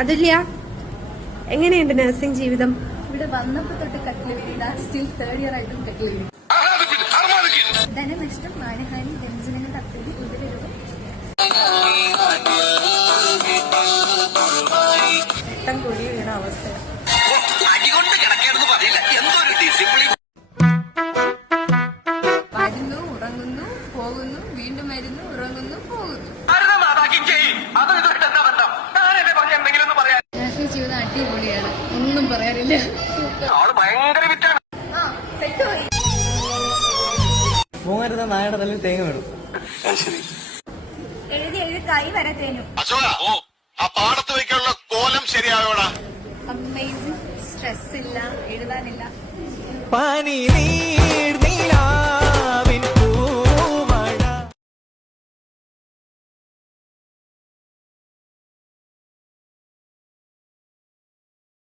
അതില്ല. എങ്ങനെയുണ്ട് നഴ്സിംഗ് ജീവിതം? ഇവിടെ വന്നപ്പോ തൊട്ട് കട്ടില് വീട്, സ്റ്റിൽ 3rd ഇയർ ആയിട്ടും കട്ടില് വീട്. ധനനഷ്ടം, മാനഹാനി, ജനജീവന തപ്പേരി, ഉദരരോഗം, രക്തം കുഴി വീണ അവസ്ഥയാണ്. വരുന്നു, ഉറങ്ങുന്നു, പോകുന്നു, വീണ്ടും വരുന്നു, ഉറങ്ങുന്നു, പോകുന്നു. നഴ്സിംഗ് ജീവിതം അടിപൊളിയാണ്, ഒന്നും പറയാനില്ല. മൂങ്ങരുന്ന നായയുടെ തല്ലിൽ തേങ്ങ വീണു. എഴുതി എഴുതി കൈ വരെ തേഞ്ഞു. ആ പാടത്ത് വയ്ക്കാനുള്ള കോലം ശരിയായോടാ? അമേസിംഗ്. സ്ട്രെസ് ഇല്ല, എഴുതാനില്ല. പനി നീർ